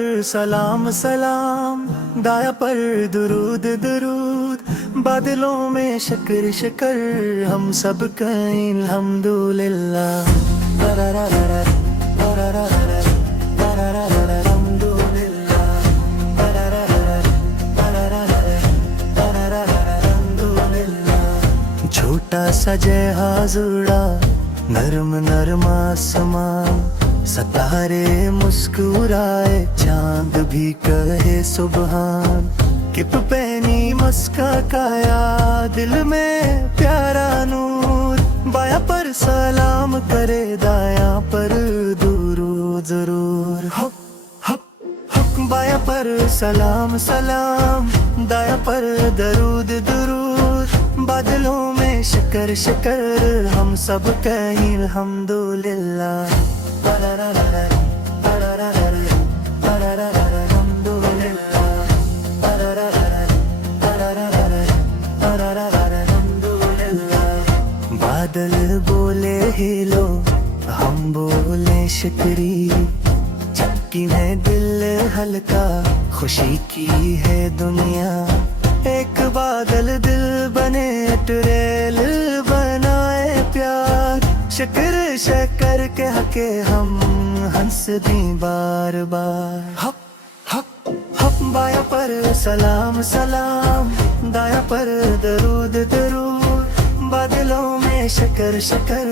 پر سلام سلام، دایا پر درود درود، بادلوں میں شکر شکر، ہم سب کہیں الحمدللہ۔ چھوٹا سا جے حاضرہ، نرم نرم آسمان، ستارے مسکرائے، چاند بھی کہے سبحان، کپ پہنی مسکا کایا، دل میں پیارا نور، بایاں پر سلام کرے، دایاں پر درود ضرور۔ بایاں پر سلام سلام، دایاں پر درود درود، بادلوں میں شکر شکر، ہم سب کہیں الحمدللہ۔ بادل بولے ہیلو، ہم بولے شکری، چمکی ہے دل ہلکا، خوشی کی ہے دنیا، ایک بادل دل بنے، ٹریل بنائے پیار، شکر شکر کے حقے ہم ہنس دیں بار بار۔ بایاں پر سلام سلام، دایاں پر درود درود، بادلوں میں شکر شکر،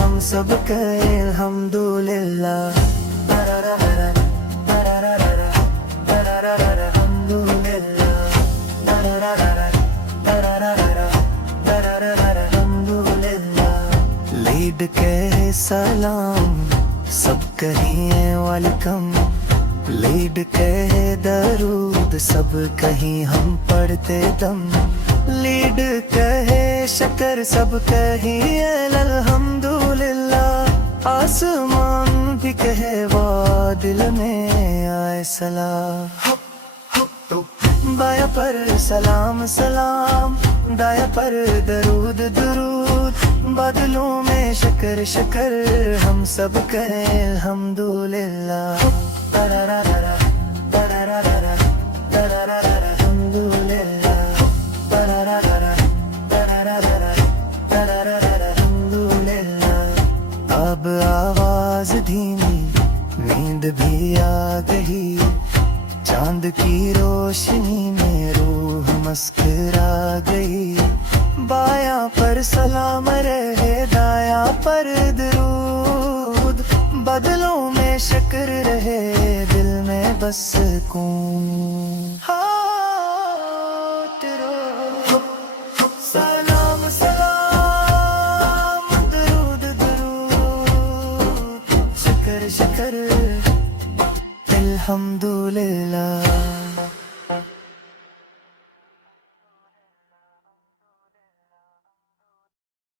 ہم سب کہیں الحمدللہ۔ لیڈ کہے سلام، سب کہیں ویلکم، لیڈ کہے درود، سب کہیں ہم پڑھتے دم، لیڈ کہے شکر، سب کہیں الحمدللہ، آسمان بھی کہے وا، دل میں آئے سلام۔ بایاں پر سلام سلام، دایاں پر درود درود، بادلوں میں شکر شکر، ہم سب کہیں الحمدللہ۔ اب آواز دھیمی، نیند بھی آ گئی، چاند کی روشنی میں روح مسکرا گئی، بایاں پر سلام رہے، دایاں پر درود، بادلوں میں شکر رہے، دل میں بس سکون۔ سلام سلام، درود درود، شکر شکر، الحمدللہ۔